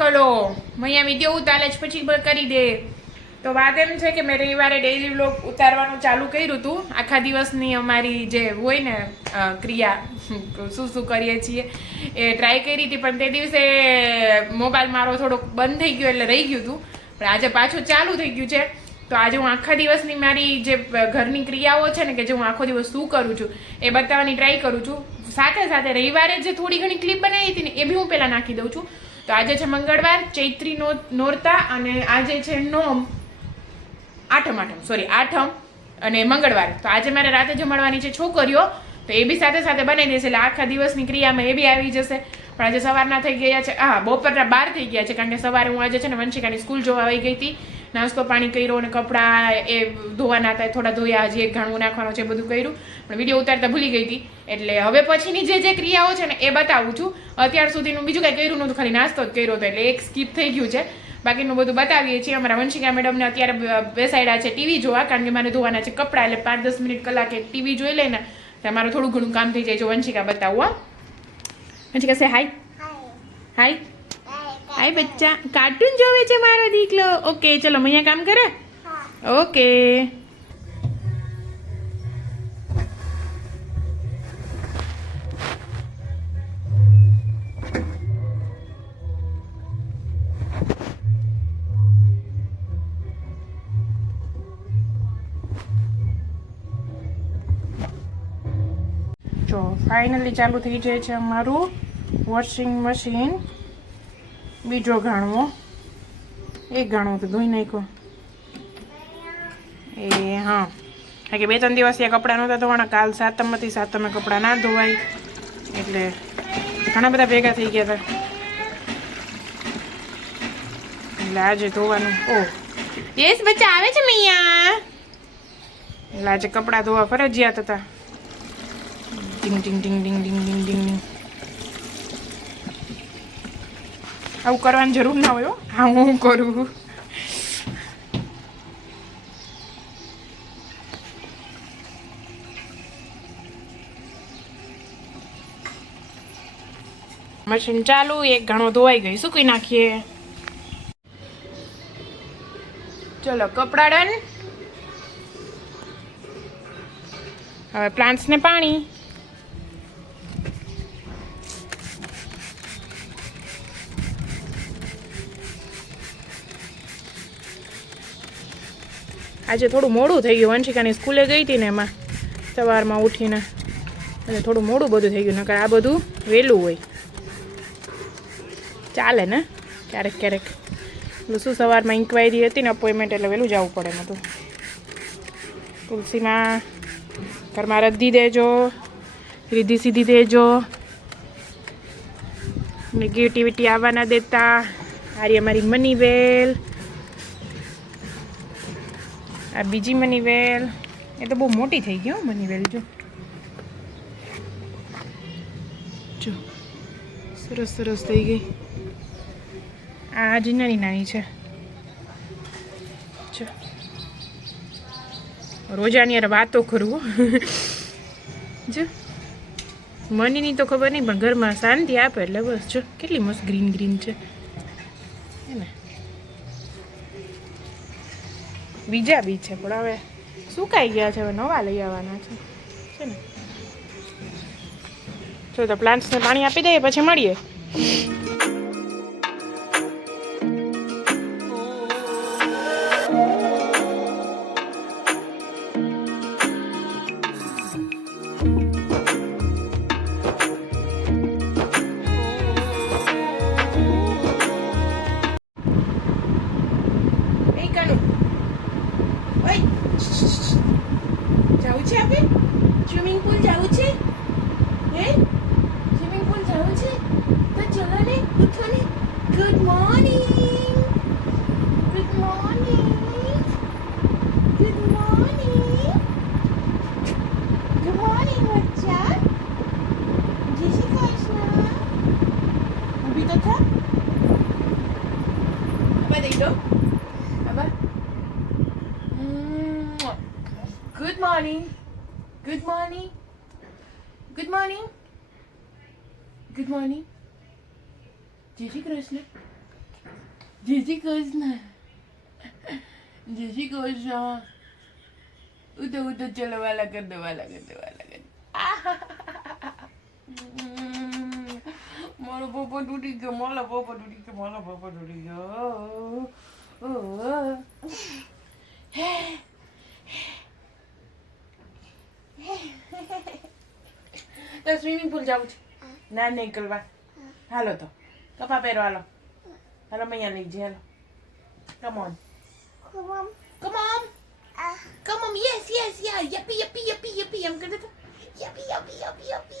કરો અહીંયા વીડિયો ઉતારે જ પછી કરી દે. તો વાત એમ છે કે મેં રવિવારે ડેઈલી વ્લોગ ઉતારવાનું ચાલુ કર્યું હતું આખા દિવસની અમારી જે હોય ને ક્રિયા, શું શું કરીએ છીએ, એ ટ્રાય કરી હતી, પણ તે દિવસે મોબાઈલ મારો થોડોક બંધ થઈ ગયો એટલે રહી ગયું હતું પણ આજે પાછું ચાલુ થઈ ગયું છે. તો આજે હું આખા દિવસની મારી જે ઘરની ક્રિયાઓ છે ને કે જે હું આખો દિવસ શું કરું છું, એ બતાવવાની ટ્રાય કરું છું. સાથે સાથે રવિવારે જે થોડી ઘણી ક્લિપ બનાવી હતી ને, એ બી હું પહેલાં નાખી દઉં છું. તો આજે છે મંગળવાર, ચૈત્રી નો નોરતા અને આજે છે નોમ, આઠમ આઠમ સોરી આઠમ અને મંગળવાર. તો આજે મારે રાતે જમાડવાની છે છોકરીઓ, તો એ બી સાથે સાથે બનાવી દેશે એટલે આખા દિવસની ક્રિયામાં એ બી આવી જશે. પણ આજે સવારના થઈ ગયા છે હા બપોરના બાર થઈ ગયા છે, કારણ કે સવારે હું આજે છે ને વંશિકાની સ્કૂલ જોવા આવી ગઈ હતી. નાસ્તો પાણી કર્યો અને કપડાં એ ધોવાના હતા થોડા ધોયા હજી એક ઘણું નાખવાનું છે બધું કર્યું. પણ વીડિયો ઉતારતા ભૂલી ગઈ હતી. એટલે હવે પછીની જે જે ક્રિયાઓ છે ને એ બતાવું છું. અત્યાર સુધીનું બીજું કાંઈ કર્યું નહોતું ખાલી નાસ્તો જ કર્યો હતો એટલે એક સ્કીપ થઈ ગયું છે. બાકીનું બધું બતાવીએ છીએ. અમારા વંશિકા મેડમને અત્યારે બેસાડ્યા છે ટીવી જોવા કારણ કે મારે ધોવાના છે કપડાં એટલે પાંચ દસ મિનિટ કલાકે ટીવી જોઈ લઈને ને તો મારું થોડું ઘણું કામ થઈ જાય. જો વંશિકા બતાવવા વંશિકા સે હાય હાય હાય બચ્ચા કાર્ટૂન જોવે છે મારો દીકલો ઓકે ચલો અહીંયા કામ કરે? ઓકે જો ફાઇનલી ચાલુ થઈ જાય છે અમારું વોશિંગ મશીન બીજો ગાણવો. એક ગાણવો તો ધોઈ નાખ્યો. એ હા. કારણ કે બે ત્રણ દિવસ ત્યાં કપડાં નહોતા ધોવાના. કાલ સાતમ હતી સાતમે કપડાં ના ધોવાય. એટલે ઘણા બધા ભેગા થઈ ગયા હતા. એટલે આજે ધોવાનું. ઓહ યસ બચ્ચા આવે છે મૈયા? એટલે આજે કપડાં ધોવા ફરજિયાત હતા. ટીંગ ડિંગ ડિંગ ડિંગ ડિંગ ડિંગ ટીંગ આવું કરવાની જરૂર ના હોય હા. હું કરું. મશીન ચાલુ એક ઘણો ધોવાઈ ગઈ શું કઈ નાખીએ? ચલો કપડા ડન. હવે પ્લાન્ટ્સને પાણી. આજે થોડું મોડું થઈ ગયું. વંશિકાની સ્કૂલે ગઈ હતી ને એમાં સવારમાં ઉઠીને. એટલે થોડું મોડું બધું થઈ ગયું, નકર આ બધું વહેલું હોય. ચાલે ને? ક્યારેક ક્યારેક. એટલે શું સવારમાં ઇન્ક્વાયરી હતી ને અપોઇન્ટમેન્ટ એટલે વહેલું જવું પડે નતું તુલસીમાં ઘરમાં રદ્દી દેજો રીધી સીધી દેજો. નેગેટિવિટી આવવા ના દેતા. આરી અમારી મની વેલ. આ બીજી મની વેલ એ તો બહુ મોટી થઈ ગઈ હો મની વેલ જો. જો. સરસ સરસ થઈ ગઈ. આ હજી નાની નાની છે. જો. રોજાની યાર વાતો કરું જો. મનીની તો ખબર નહીં, પણ ઘરમાં શાંતિ આપે એટલે બસ, જો. કેટલી મસ્ત ગ્રીન ગ્રીન છે હે ને બીજા બી છે, પણ હવે સુકાઈ ગયા છે, હવે નવા લઈ આવવાના છે. છે ને? જો તો પ્લાન્ટ્સને પાણી આપી દઈએ, પછી મળીએ. શ્રી કૃષ્ણ જય શ્રી કૃષ્ણ ઉતો ઉતો ચલો વાલા કર દો વાલા કર દો વાલા કર. મારો પોપો તૂટી ગયો મારો પોપો તૂટી ગયો મારો પોપો તૂટી ગયો ઓહ. તો સ્વિમિંગ પુલ જવું છે ના નહીં કરવા હાલો તો કપા પહેરો હાલો Hello, my yellow gel. Come on. Come on. Come on. Uh, Come on. Yes, yes, yeah. Yuppie, yuppie, yuppie, yuppie. I'm gonna. Yuppie, yuppie, yuppie, yuppie.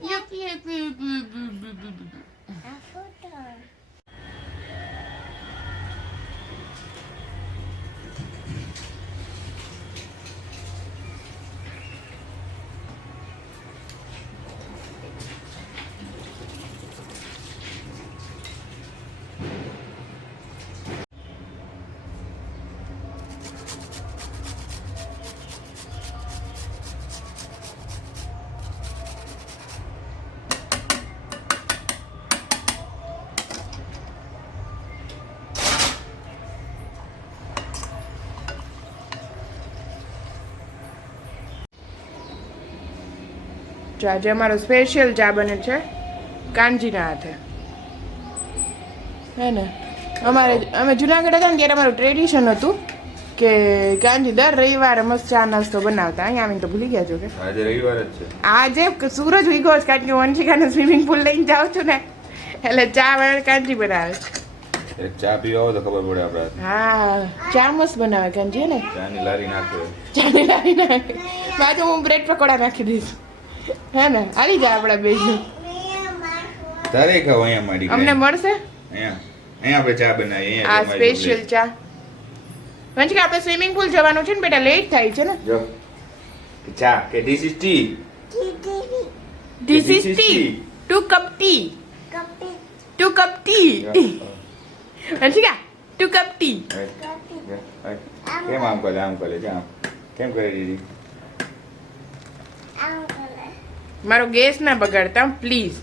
yuppie, yuppie, yuppie, yuppie. જો આજે અમારો સ્પેશિયલ ચા બને છે કાનજીના હાથે. હે ને? અમારે અમે જુનાગઢ હતા ને ત્યારે અમારું ટ્રેડિશન હતું કે કાનજી દર રવિવારે મસ્ત ચા નાસ્તો બનાવતા. અહીંયા આવીને તો ભૂલી ગયા છો કે? આજે રવિવાર જ છે. આજે સૂરજ ઉગો છે કારણ કે વંશિકાને સ્વિમિંગ પુલ લઈને જાઉં છું ને એટલે ચા વાળા કાનજી બનાવે છે. ચા પીવા આવો તો ખબર પડે આપણે હા ચા મસ્ત બનાવે કાનજી હે ને? ચાની લારી નાખે. ચાની લારી નાખે. બાજુ હું બ્રેડ પકોડા નાખી દઈશ. હે ને? આવી જાય આપણા બેજનું તારે ખાવ અહીંયા મારી અમને મળશે? અહીંયા. અહીંયા આપણે ચા બનાવીએ આ સ્પેશિયલ ચા. કે આપણે સ્વિમિંગ પુલ જવાનું છે ને બેટા લેટ થાય છે ને? જો. ચા કે this is tea this is tea two cup tea two cup tea Vanshika two cup tea કેમ આમ કરે આમ કરે છે આમ કેમ કરે દીદી? મારો ગેસ ના બગાડતા પ્લીઝ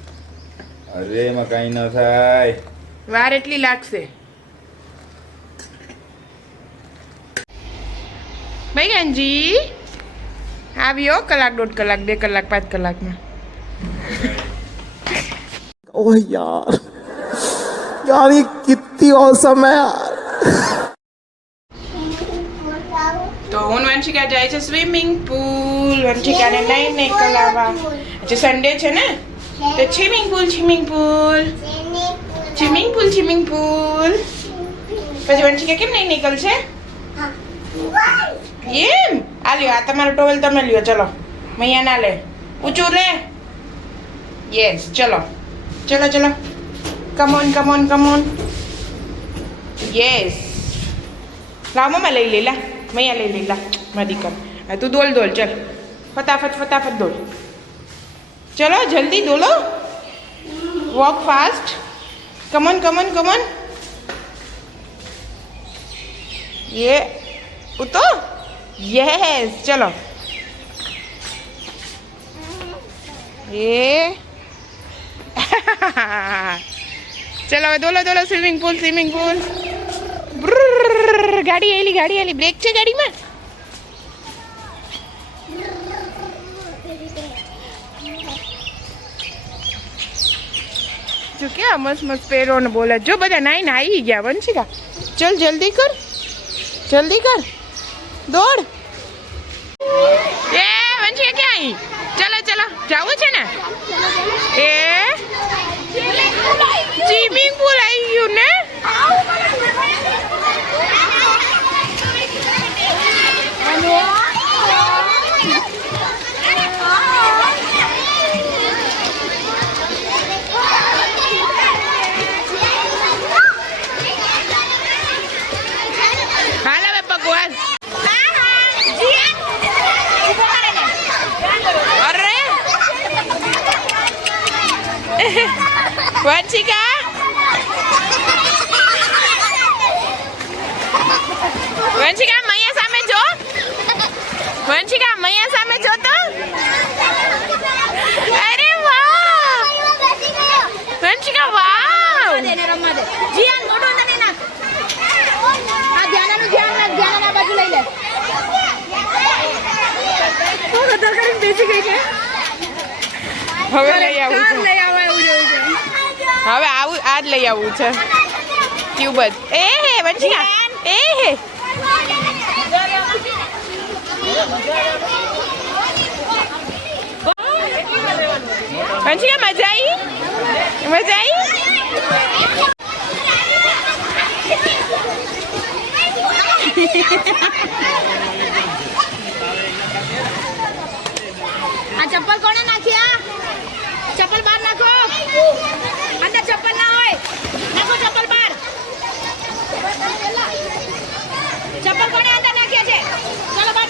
અરે એમાં કાંઈ ન થાય વાર એટલી લાગશે ભાઈ ગાંજી આવ્યો કલાક દોઢ કલાક બે કલાક પાંચ કલાકમાં ओह यार यार ये कितनी औसम है यार વંશિકા જાય છે સ્વિમિંગ પુલ વંશિકાને નહીં નહીં કલાવા આજે સન્ડે છે ને? તો swimming pool swimming pool swimming pool swimming pool પછી વંશિકા કેમ નહીં નીકળશે? એમ? આ લ્યો આ તમારો ટોવેલ તમે લ્યો ચલો. મૈયા ના લે. ઊંચું લે. યસ ચલો. ચલો ચલો. કમોન કમોન કમોન યસ લાવ મમ્મા લઈ લે લા. મૈયા લઈ લે લા. મારી કપ તું ડોલ ડોલ ચાલ. ફટાફટ ફટાફટ દોલ. ચલો, જલ્દી દોલો. Walk fast come on come on come on યે ઉતો? યસ ચલો. એ. ચલો દોલો દોલો સ્વિમિંગ પુલ સ્વિમિંગ પુલ ગાડી આવેલી ગાડી આવેલી બ્રેક છે ગાડીમાં? જો ક્યાં મસ્ત મસ્ત પહેરો ને બોલે. જો બધા નાઈને આવી ગયા, વંશિકા. ચલ જલ્દી કર. જલ્દી કર. દોડ. એ, વંશિકા ક્યાં આવી ચલો ચલો. જવું છે ને? એ, સ્વિમિંગ પુલ આવી ગયું ને? હાલ वंशिका વંશિકા મૈયા સામે જો વંશિકા મૈયા સામે જો તો અરે વાહ વંશિકા વાહ એને રમવા દે જીયાન મોટો તને નાખ આ ધ્યાનાનું ધ્યાન રાખ ધ્યાન આ બાજુ લઈ લે હું કદર કરીને બેસી ગઈ છે હવે લઈ આવું છું હવે આવું, આ જ લઈ આવવું છે. ટ્યુબ જ. એ હે, વંશિકા. એ હે. વંશિકા, મજા આવી મજા આવી આ ચપ્પલ કોણે નાખ્યા ચપ્પલ બહાર નાખો અંદર ચપ્પલ ના હોય નાખો ચપ્પલ બહાર ચપ્પલ કોણે અંદર નાખ્યા છે ચાલો બહાર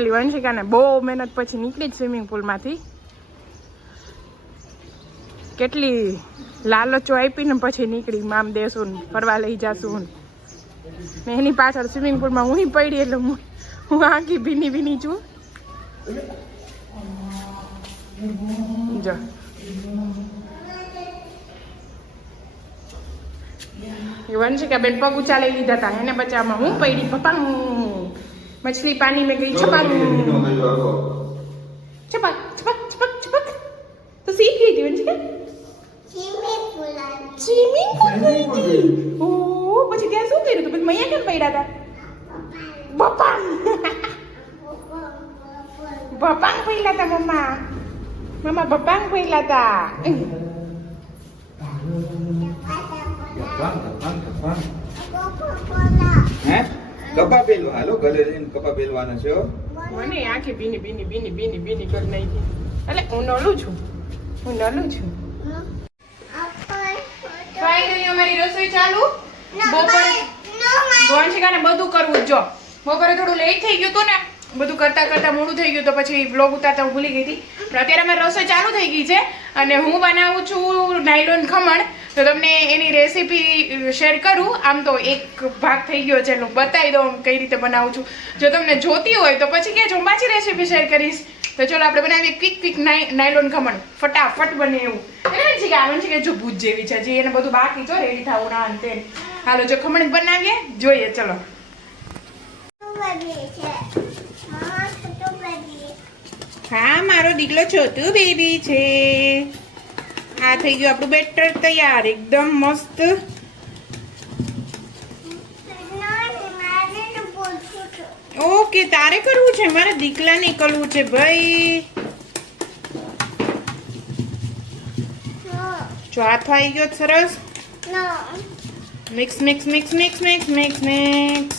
ફાઇનલી વંશિકાને બહુ મહેનત પછી નીકળી જ સ્વિમિંગ પુલમાંથી. કેટલી લાલચો આપીને પછી નીકળી મામ દેશું ફરવા લઈ જાશું ને એની પાછળ સ્વિમિંગ પુલમાં હું પડી એટલે હું હું આખી ભીની ભીની છું. વંશિકા બેન પગ ઉચાલી લીધા હતા એને બચાવમાં હું પડી પપ્પા મછલી પાણી में गई छपाक छपक छपक छपक छपक तो सीख गई थी वंशिका સ્વિમિંગ પુલ ગઈ હતી ઓ પછી ત્યાં શું કર્યું તો પછી મૈયા કેમ પડ્યા હતા બપાંગ બપાંગ પડ્યા હતા મમ્મા મમ્મા બપાંગ પડ્યા હતા હે કપા પેલવા હાલો ગલે જઈને કપા પેલવાના છે મને આખી ભીની ભીની ભીની ભીની ભીની કરી નાખી. એટલે હું નળું છું. હું નળું છું. ફાઇનલી અમારી રસોઈ ચાલુ? બપોરે વંશિકાને બધું કરવું જ જો. બપોરે થોડું લેટ થઈ ગયું હતું ને બધું કરતા કરતા મોડું થઈ ગયું તો પછી બ્લોગ ઉતારતા હું ભૂલી ગઈ હતી. અત્યારે અમારી રસોઈ ચાલુ થઈ ગઈ છે અને હું બનાવું છું નાયલોન ખમણ. તો તમને એની રેસીપી શેર કરું. આમ તો એક ભાગ થઈ ગયો છે એટલું બતાવી દઉં કઈ રીતે બનાવું છું. જો તમને જોતી હોય તો પછી કે હું રેસીપી શેર કરીશ. તો ચલો આપણે બનાવીએ ક્વિક ક્વિક નાયલોન ખમણ. ફટાફટ બને એવું. એને છે કે આવે છે કે જો ભૂત જેવી છે જે એને બધું બાકી જો રેડી થવું ના અંતે હાલો, જો ખમણ બનાવીએ, જોઈએ, ચલો. હા મારો દીકલો છોટું બેબી છે. આ થઈ ગયું આપણું બેટર તૈયાર એકદમ મસ્ત. ઓકે તારે કરવું છે? મારા દીકલાને કરવું છે ભાઈ. જો હાથ આવી ગયો સરસ. Mix mix mix mix mix mix mix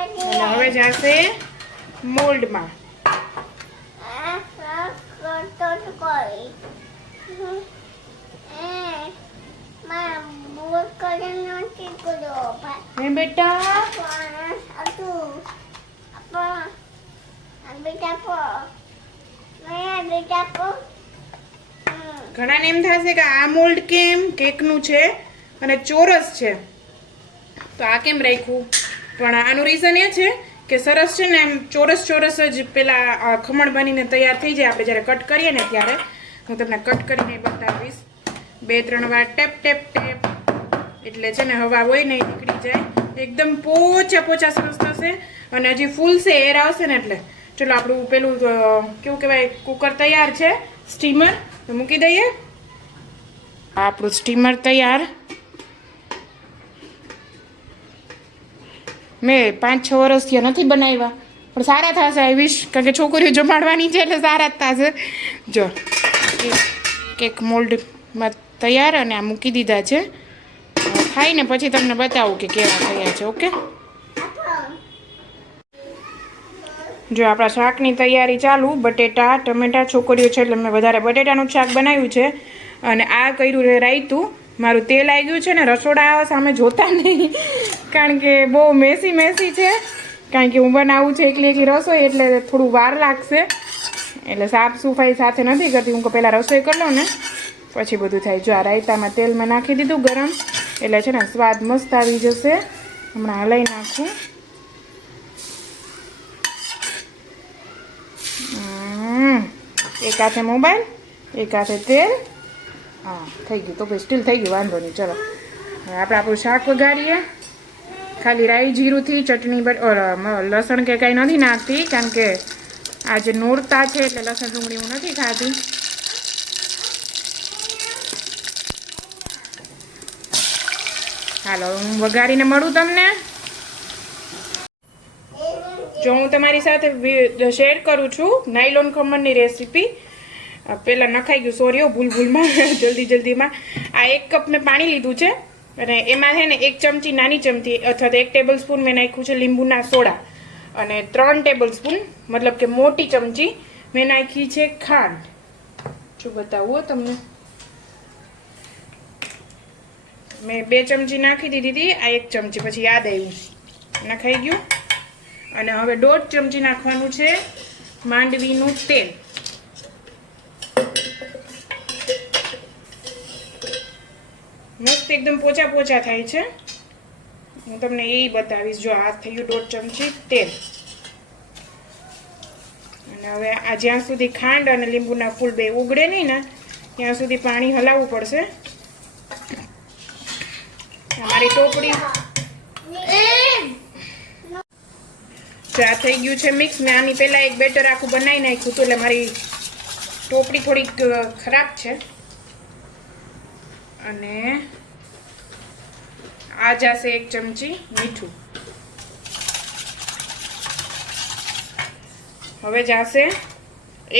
અને હવે જશે મોલ્ડમાં. બેટા? ઘણાને એમ થશે કે આ મોલ્ડ કેમ? કેકનું છે અને ચોરસ છે. તો આ કેમ રાખ્યું? પણ આનું રીઝન એ છે કે સરસ છે ને એમ ચોરસ ચોરસ જ પેલા ખમણ બનીને તૈયાર થઈ જાય આપણે જ્યારે કટ કરીએ ને ત્યારે. હું તમને કટ કરીને બતાવીશ. બે, ત્રણ વાર ટેપ ટેપ ટેપ. એટલે છે ને હવા હોય ને નીકળી જાય. એકદમ પોચા પોચા સરસ થશે. અને હજી ફૂલશે એર આવશે ને એટલે. ચલો આપણું પેલું કેવું કહેવાય કુકર તૈયાર છે. સ્ટીમર મૂકી દઈએ. આપણું સ્ટીમર તૈયાર. મેં પાંચ છ વર્ષથી નથી બનાવ્યા. પણ સારા થશે આઈ વિશ કારણ કે છોકરીઓ જમાડવાની છે એટલે સારા જ થશે. જો કેક મોલ્ડમાં તૈયાર અને આ મૂકી દીધા છે. ખાઈને પછી તમને બતાવું કે કેવા થયા છે, ઓકે? જો, આપણા શાકની તૈયારી ચાલુ. બટેટા, ટમેટા છોકરીઓ છે એટલે મેં વધારે બટેટાનું શાક બનાવ્યું છે. અને આ કર્યું રાયતું. મારું તેલ આવી ગયું છે ને, રસોડા સામે જોતા નહીં. કારણ કે બહુ મેસી મેસી છે. કારણ કે હું બનાવું છું એકલી એકલી રસોઈ એટલે થોડું વાર લાગશે. એટલે સાફ સફાઈ સાથે નથી કરતી. હું પહેલાં રસોઈ કરી લઉં ને, પછી બધું થાય. જો આ રાયતામાં તેલ મેં નાખી દીધું ગરમ, એટલે છે ને સ્વાદ મસ્ત આવી જશે. હમણાં હલાઈ નાખું. એક હાથે મોબાઈલ, એક હાથે તેલ. હા, થઈ ગયું. તો પછી સ્ટીલ થઈ ગયું. વાંધો નહીં. ચલો. હવે આપણે આપણું શાક વઘારીએ. ખાલી રાઈ જીરુંથી ચટણી લસણ કે કાંઈ નથી નાખતી, કારણ કે આજે નોરતા છે એટલે લસણ ડુંગળી હું નથી ખાતી હાલો, હું વઘારીને મળું તમને. જો હું તમારી સાથે શેર કરું છું નાયલોન ખમણની રેસીપી. પહેલાં નખાઈ ગયું સોરીઓ ભૂલ, ભૂલમાં, જલ્દી, જલ્દીમાં. આ એક કપ મેં પાણી લીધું છે. અને એમાં છે ને એક ચમચી નાની ચમચી અથવા તો એક ટેબલ સ્પૂન મેં નાખ્યું છે લીંબુના સોડા. અને ત્રણ ટેબલ સ્પૂન મતલબ કે મોટી ચમચી મેં નાખી છે ખાંડ. શું બતાવું તમને. મેં બે ચમચી નાખી દીધી હતી, આ એક ચમચી પછી યાદ આવ્યું. નખાઈ ગયું. અને હવે દોઢ ચમચી નાખવાનું છે માંડવીનું તેલ. મસ્ત એકદમ પોચા પોચા થાય છે. હું તમને એ બતાવીશ, જો આ થયું દોઢ ચમચી તેલ. અને હવે આ જ્યાં સુધી ખાંડ અને લીંબુના ફૂલ બે ઉગડે નહીં ને, ત્યાં સુધી પાણી હલાવવું પડશે. અમારી ટોપડી. તો આ થઈ ગયું છે મિક્સ, મેં આની પહેલાં એક બેટર આખું બનાવી નાખ્યું હતું, એટલે મારી ટોપડી થોડીક ખરાબ છે. અને આ જશે એક ચમચી મીઠું. હવે જાશે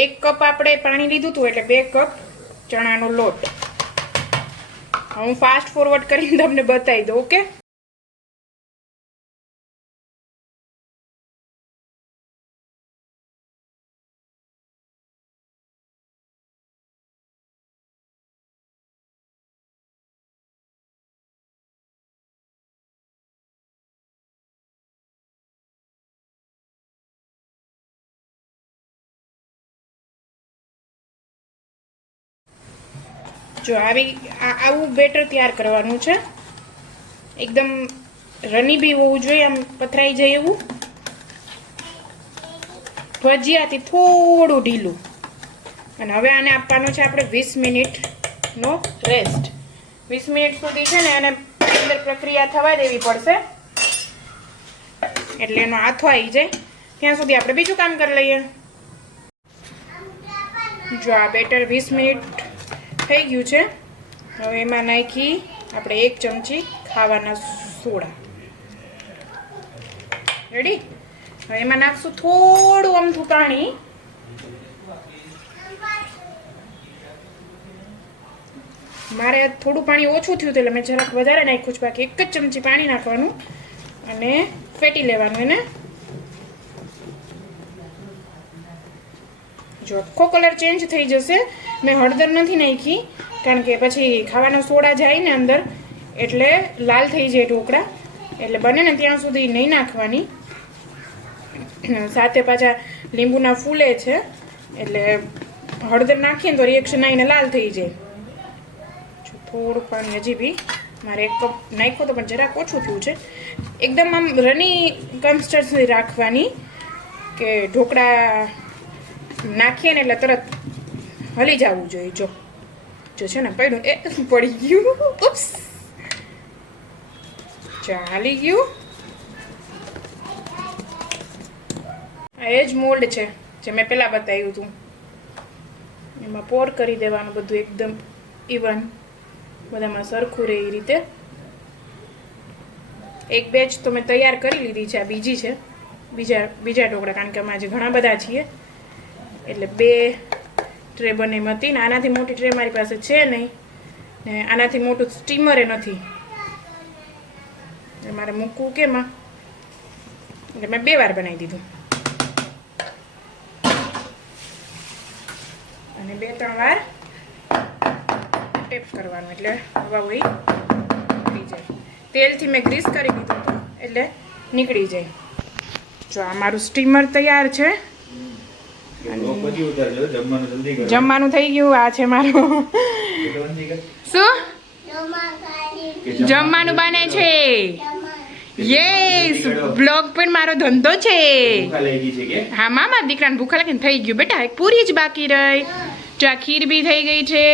એક કપ આપણે પાણી લીધું હતું એટલે બે કપ ચણાનો લોટ. હું ફાસ્ટ ફોરવર્ડ કરીને તમને બતાવી દઉં ઓકે જો આવી આવું બેટર તૈયાર કરવાનું છે. એકદમ રની બી હોવું જોઈએ, આમ પથરાઈ જાય એવું. ભજીયાથી થોડું ઢીલું. અને હવે આને આપવાનો છે આપણે વીસ મિનિટનો રેસ્ટ. વીસ મિનિટ સુધી છે ને એને અંદર પ્રક્રિયા થવા દેવી પડશે. એટલે એનો આથો આવી જાય. ત્યાં સુધી આપણે બીજું કામ કરી લઈએ. જો આ બેટર વીસ મિનિટ થઈ ગયું છે. હવે એમાં નાખી આપણે એક ચમચી ખાવાના સોડા. રેડી હવે એમાં નાખશું થોડું અમથું પાણી. મારે થોડું પાણી ઓછું થયું હતું એટલે મેં જરાક વધારે નાખ્યું છે. બાકી એક જ ચમચી પાણી નાખવાનું અને ફેટી લેવાનું એને. જો આખો કલર ચેન્જ થઈ જશે મેં હળદર નથી નાખી, કારણ કે પછી ખાવાનો સોડા જાય ને અંદર, એટલે લાલ થઈ જાય ઢોકળા. એટલે બને ને ત્યાં સુધી નહીં નાખવાની. સાથે પાછા લીંબુના ફૂલે છે, એટલે હળદર નાખીએ ને તો રિએક્શન આવીને લાલ થઈ જાય. થોડું પાણી હજી બી મારે એક કપ નાખ્યો તો પણ જરાક ઓછું થયું છે. એકદમ આમ રની કન્સ્ટન્સી રાખવાની કે ઢોકળા નાખીએ ને એટલે તરત હલી જવું જોઈએ, જો. જો છે ને, પડ્યું. એ પડી ગયું. ઉપ્સ. ચાલી ગયું. એ જ મોલ્ડ છે, જે મેં પહેલાં બતાવ્યું હતું. એમાં પોર કરી દેવાનું બધું એકદમ ઇવન બધામાં સરખું રહે એ રીતે. એક બેચ તો મેં તૈયાર કરી લીધી છે, આ બીજી છે. બીજા બીજા ઢોકળા, કારણ કે અમે આજે ઘણા બધા છીએ. એટલે બે ટ્રે બને એમ હતી ને આનાથી મોટી ટ્રે મારી પાસે છે નહીં. ને આનાથી મોટું સ્ટીમરે નથી. એટલે મારે મૂકવું કેમાં એટલે મેં બે વાર બનાવી દીધું. અને બે ત્રણ વાર ટેપ કરવાનું, એટલે હવા હોય નીકળી જાય. તેલથી મેં ગ્રીસ કરી દીધું એટલે નીકળી જાય. જો આ મારું સ્ટીમર તૈયાર છે. જમવાનું થઈ ગયું આ છે મારું. શું? જમવાનું બને છે. યસ બ્લોગ પણ મારો ધંધો છે. હા મામા દીકરાને ભૂખા લાગીને થઈ ગયું. બેટા એક પૂરી જ બાકી રહી. જો આ ખીર બી થઈ ગઈ છે.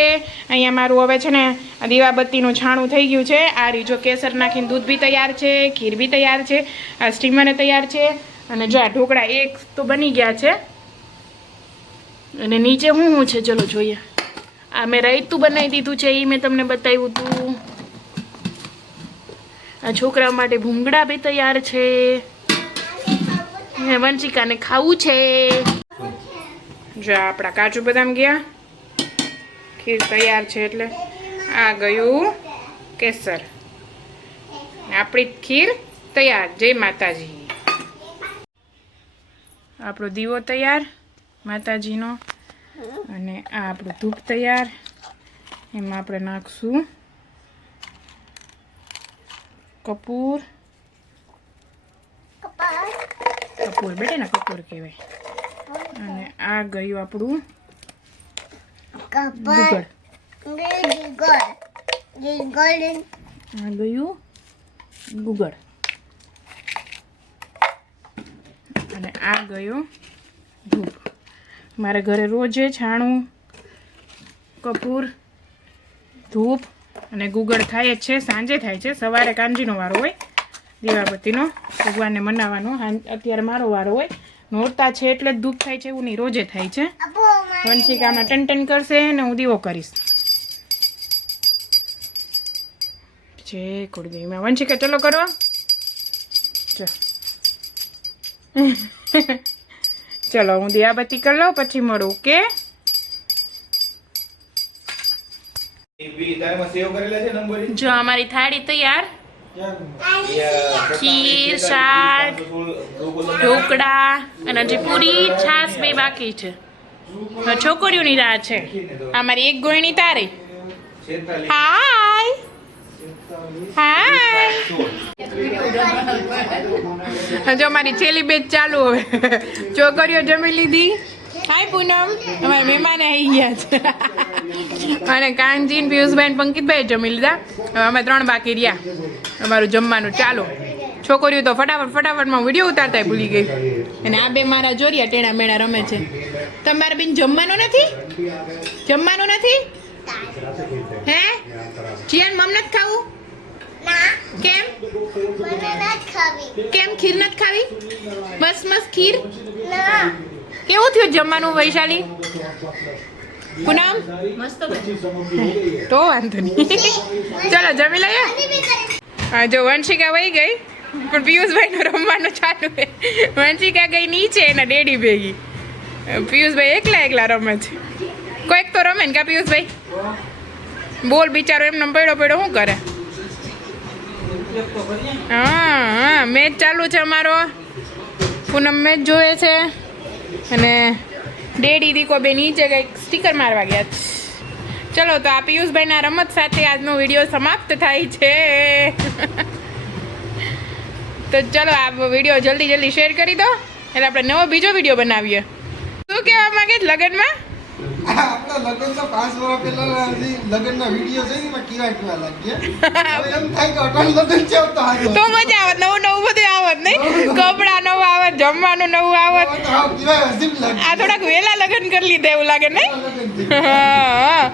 અહીંયા મારું હવે છે ને આ દીવાબત્તીનું છાણું થઈ ગયું છે. આ રીજો કેસર નાખીને દૂધ બી તૈયાર છે ખીર બી તૈયાર છે આ સ્ટીમર તૈયાર છે. અને જો આ ઢોકળા એક તો બની ગયા છે. અને નીચે શું શું છે? ચલો જોઈએ. આ મેં રાયતું બનાવી દીધું છે, એ મેં તમને બતાવ્યું હતું. આ છોકરા માટે ભૂંગળા બી તૈયાર છે. વંશિકાને ખાવું છે. જો આપણા કાજુ બદામ ગયા. ખીર તૈયાર છે એટલે. આ ગયું કેસર. આપણી ખીર તૈયાર. જય માતાજી. આપણો દીવો તૈયાર. માતાજીનો. અને આ આપણું ધૂપ તૈયાર. એમાં આપણે નાખશું કપૂર. કપૂર બેટે ને કપૂર કહેવાય. અને આ ગયું આપણું ગુગળ આ ગયું ગુગળ અને આ ગયું ધૂપ. મારે ઘરે રોજે છાણું, કપૂર, ધૂપ અને ગુગળ થાય જ છે. સાંજે થાય છે. સવારે કાંજીનો વારો હોય, દીવાબત્તીનો. ભગવાનને મનાવવાનો. અત્યારે મારો વારો હોય. નોરતા છે એટલે જ ધૂપ થાય છે, એવું નહીં, રોજે થાય છે. વંશિકામાં ટન ટન કરશે ને હું દીવો કરીશ. છે કુળદેવીમાં. વંશિકા, ચલો કરો. ચલો. ચલો હું દિયાબત્તી કરી લઉં પછી મળું ઓકે? જો અમારી થાળી તૈયાર? ખીર, શાક, ઢોકળા અને હજી પૂરી છાશ બે બાકી છે. છોકરીઓની રાહ છે. અમારી એક ગોયણી તારી. છેતાલીસ, હાય. જો મારી છેલ્લી બેચ ચાલુ હવે. છોકરીઓ જમી લીધી? હાય, પૂનમ. અમારા મહેમાન આવી ગયા છે. અને કાનજીન પિયુષભાઈ પંકિતભાઈ જમી લીધા. હવે અમે ત્રણ બાકી રહ્યા. અમારું જમવાનું ચાલુ. છોકરીઓ તો ફટાફટ ફટાફટમાં વીડિયો ઉતારતા ભૂલી ગઈ. અને આ બે મારા જોરિયા ટેણા મેણા રમે છે. તમારે બેન જમવાનું નથી? જમવાનું નથી? હે? જીયાન મમ નથી ખાવું? કેમ? કેમ ખીર નથી ખાવી? બસ મસ્ત ખીર? કેવું થયું જમવાનું વૈશાલી? પૂનમ તો વાંધો નહીં. ચલો જમી લઈએ? હા જો વંશિકા વહી ગઈ પણ પિયુષભાઈ નું રમવાનું ચાલુ છે. વંશિકા ગઈ નીચે એના ડેડી ભેગી. પિયુષભાઈ એકલા એકલા રમે છે. કોઈક તો રમે ને કા પિયુષભાઈ? બોલ બિચારો એમને પડ્યો પડ્યો શું કરે? હા હા, મેચ ચાલુ છે અમારો. પૂનમ મેચ જોવે છે. અને ડેડી દીકો બે નીચે કંઈક સ્ટીકર મારવા ગયા છે. ચલો, તો આ પિયુષભાઈના રમત સાથે આજનો વીડિયો સમાપ્ત થાય છે. તો ચલો, આ વીડિયો જલ્દી જલ્દી શેર કરી દો. એટલે આપણે નવો બીજો વીડિયો બનાવીએ. શું કહેવા માગે લગ્નમાં? આપણા લગ્ન તો પાંચ વર્ષ પહેલા લગ્નના વીડિયો છે એમાં કેવા કેવા લાગ્યા. એમ થાય કે અટલ લગ્ન છે તો તો મજા આવત નવું નવું બધું આવત નહીં? કપડાં નવું આવત જમવાનું નવું આવત. આ થોડાક વહેલા લગ્ન કરી લીધા એવું લાગે નહીં? હા.